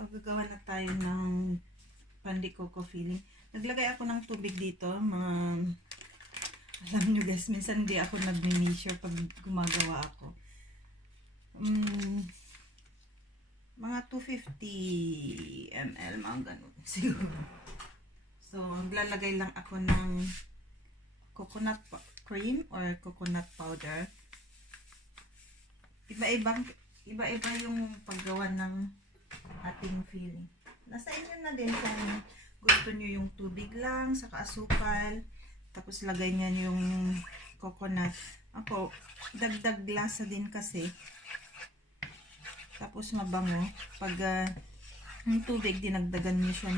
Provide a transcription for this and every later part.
So, gagawa na tayo ng pandikoko filling. Naglagay ako ng tubig dito. Alam nyo guys, minsan hindi ako nag-measure pag gumagawa ako. Mga 250 ml, mga ganun siguro. So, maglalagay lang ako ng coconut cream or coconut powder. Iba-iba yung paggawa ng ating filling. Nasa inyo na din kung gusto nyo yung tubig lang, saka asukal, tapos lagay nyo yung coconut. Ako, dagdag lasa din kasi. Tapos mabango. Pag yung tubig, dinagdagan nyo siya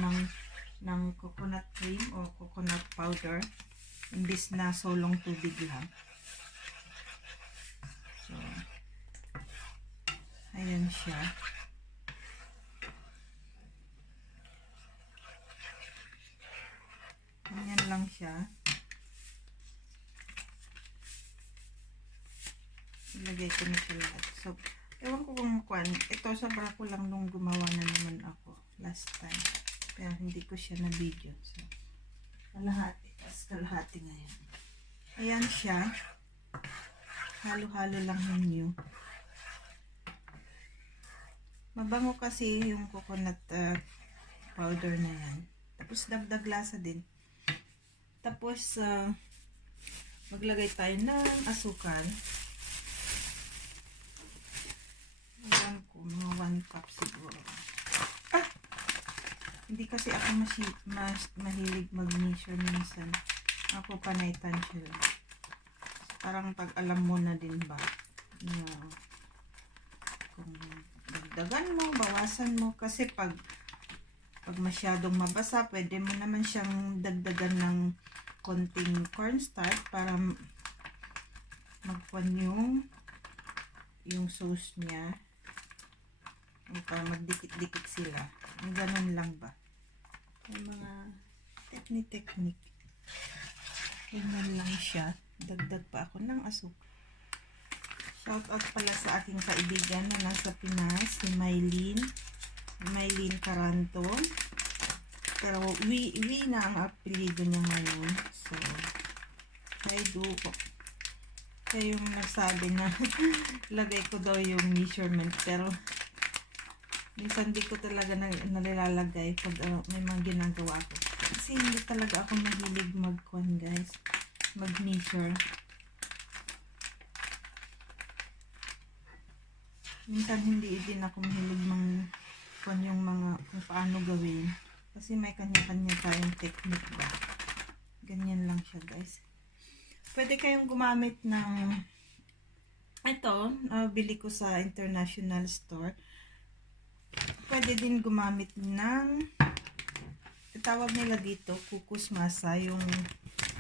ng coconut cream o coconut powder. Imbis na solong tubig lang. So, ayan siya. Ganyan lang siya. Ilagay ko na siya lahat. So, ewan ko kung ito sobra ko lang nung gumawa na naman ako last time. Pero hindi ko siya na video. So, kalahati. Tapos kalahati ngayon. Ayan siya. Halo-halo lang ninyo. Mabango kasi yung coconut powder na yan. Tapos dagdag lasa din. Tapos, maglagay tayo ng asukal. Ayan ko, mga 1 cup siguro. Hindi kasi ako mahilig mag-measure minsan. Ako panay tansya lang. Parang pag alam mo na din ba, kung dagdagan mo, bawasan mo. Kasi pag masyadong mabasa, pwede mo naman siyang dagdagan ng konting cornstarch para magpuan yung sauce niya. Para magdikit-dikit sila. Ang ganun lang ba? Yung mga technique. Ganyan lang siya. Dagdag pa ako ng asukal. Shout out pala sa aking kaibigan na nasa Pinas, si Maylene Caranto. Pero we na ang apelido niya ngayon. So, siya yung nagsabi na lagay ko daw yung measurement. Pero minsan di ko talaga nalilalagay pag may mga ginagawa ko. Kasi hindi talaga ako mahilig mag-measure. Minsan hindi din ako mahilig yung mga kung paano gawin. Kasi may kanya-kanya tayong technique ba. Ganyan lang siya guys. Pwede kayong gumamit ng ito, bili ko sa international store. Pwede din gumamit ng tawag nila dito, kukus masa, yung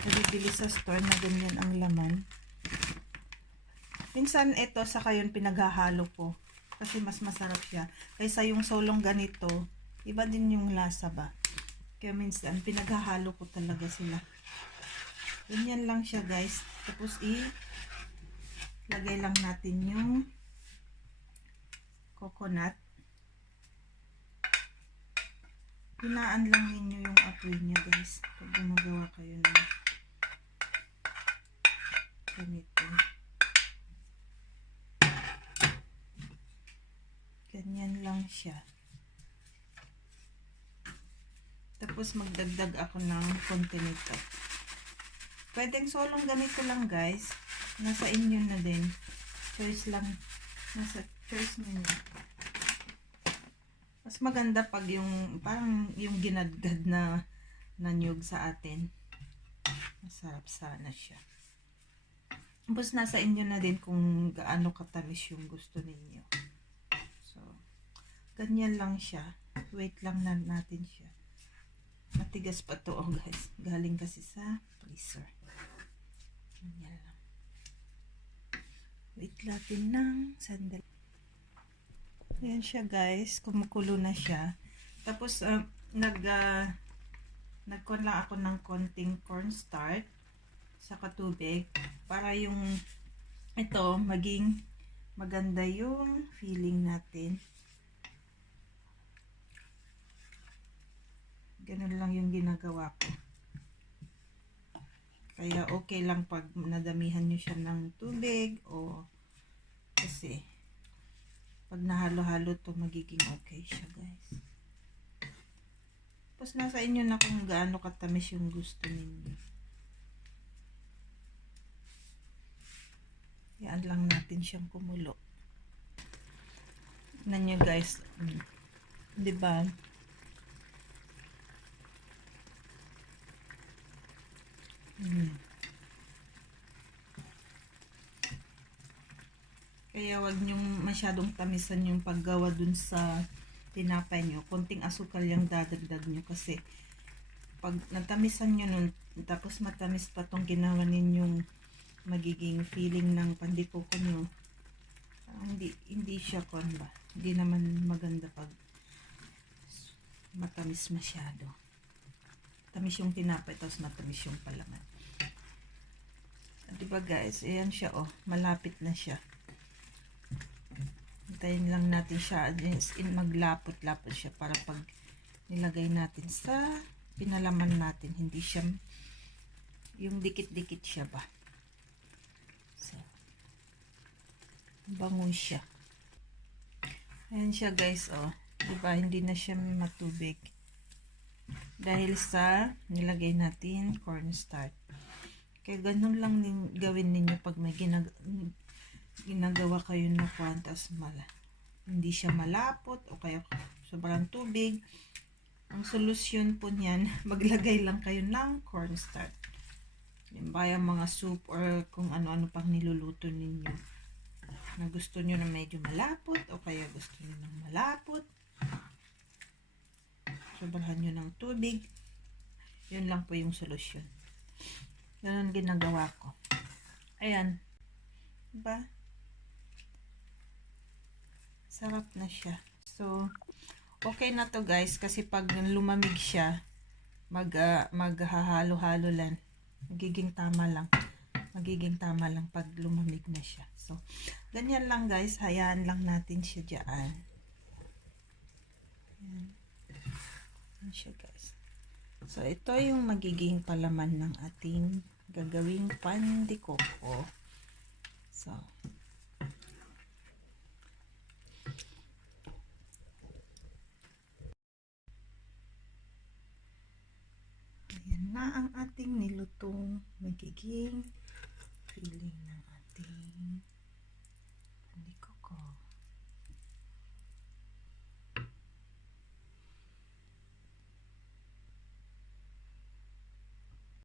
nabibili sa store na ganyan ang laman. Minsan ito saka yun pinaghahalo ko kasi mas masarap siya kaysa yung solong ganito. Iba din yung lasa ba. Kaya minsan pinaghahalo ko talaga sila. Ganyan lang siya guys. Tapos lagay lang natin yung coconut. Hinaan lang ninyo yung apoy niya guys pag gumagawa kayo ng ganito. Ganyan lang siya. Tapos magdagdag ako ng konti nito. Pwedeng solong ganito lang guys. Nasa inyo na din. Choice lang. Nasa choice nyo. Mas maganda pag yung parang yung ginadgad na nanyog sa atin. Masarap sana siya. Tapos nasa inyo na din kung gaano katamis yung gusto ninyo. So, ganyan lang siya. Wait lang na natin siya. Matigas pa to guys. Galing kasi sa freezer. Ganyan lang. Wait natin ng sandali. Ayan siya guys. Kumukulo na siya. Tapos nagkon lang ako ng konting cornstarch sa katubig para yung ito maging maganda yung filling natin. Ganun lang yung ginagawa ko. Kaya okay lang pag nadamihan nyo siya ng tubig o kasi pag nahalo-halo to magiging okay siya guys. Tapos nasa inyo na kung gaano katamis yung gusto ninyo. Yan lang natin siyang kumulo. Tignan nyo guys. Diba? Kaya wag nyong masyadong tamisan yung paggawa dun sa tinapay nyo. Konting asukal yung dadagdag nyo kasi pag natamisan nyo nun, tapos matamis pa tong ginawa ninyong magiging feeling ng pandikoko nyo. Hindi siya ba? Hindi naman maganda pag matamis masyado. Tamis yung tinapay tapos matamis yung palaman. Diba guys? Ayan siya malapit na siya. Hintayin lang natin siya maglapot-lapot siya para pag nilagay natin sa pinalaman natin hindi siya yung dikit-dikit siya ba. So, bango siya. Ayan siya guys diba hindi na siya matubig dahil sa nilagay natin cornstarch. Kaya ganun lang din gawin ninyo pag may ginagawa kayo na kwantas hindi siya malapot o kaya sobrang tubig. Ang solusyon po niyan, maglagay lang kayo ng cornstarch. Kaya mga soup or kung ano-ano pang niluluto ninyo. Na gusto nyo na medyo malapot o kaya gusto nyo ng malapot. Sobrahan nyo ng tubig. Yun lang po yung solusyon. Ganun ginagawa ko. Ayan. Diba? Sarap na siya. So, okay na to guys kasi pag lumamig siya maghahalo-halo lang magiging tama lang pag lumamig na siya. So ganyan lang guys, hayaan lang natin siya diyan. Yan siya guys. So ito yung magiging palaman ng ating gagawing pandikoko. So ayan na ang ating nilutong magiging filling ng ating pandikoko.